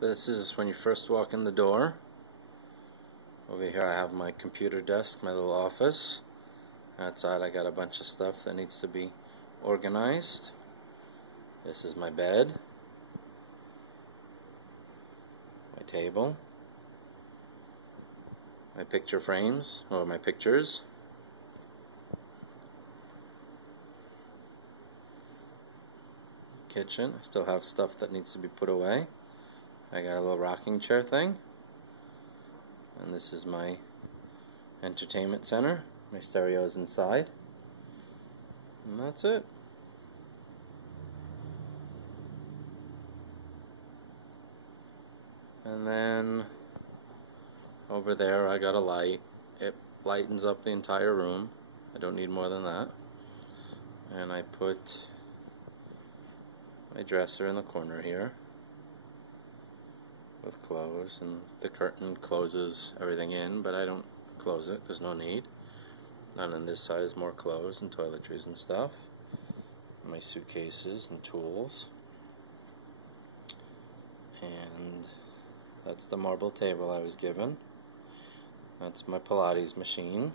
So this is when you first walk in the door. Over here I have my computer desk, my little office. Outside I got a bunch of stuff that needs to be organized. This is my bed, my table, my picture frames, or my pictures. Kitchen, I still have stuff that needs to be put away. I got a little rocking chair thing. And this is my entertainment center. My stereo is inside. And that's it. And then over there I got a light. It lightens up the entire room. I don't need more than that. And I put my dresser in the corner here with clothes, and the curtain closes everything in, but I don't close it, there's no need. And on this side is more clothes and toiletries and stuff. My suitcases and tools. And that's the marble table I was given. That's my Pilates machine.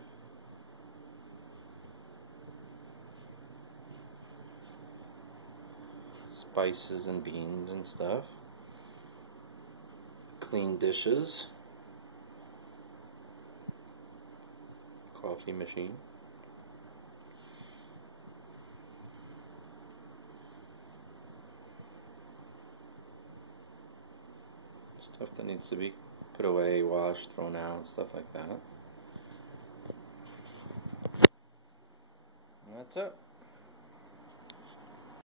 Spices and beans and stuff. Clean dishes. Coffee machine. Stuff that needs to be put away, washed, thrown out, stuff like that. And that's it.